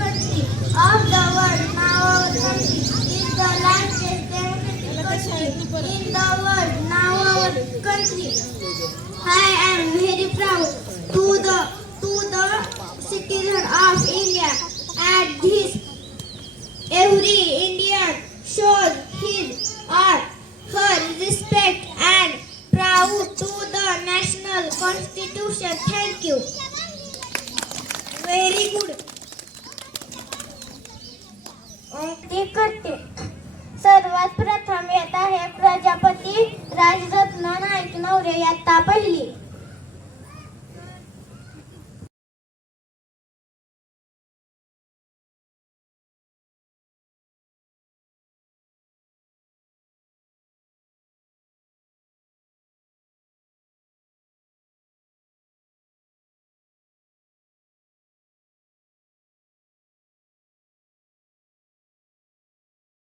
country of the world. Now our country is the largest democratic country in the world. Now our country. I am very proud to the citizen of India. At this, every Indian shows his or her respect and proud to the national constitution. Thank you. Very good. ते करते. सर्वात प्रथम येत आहे प्रजापती राजरत्न नाईक नवरे इयत्ता पहिली.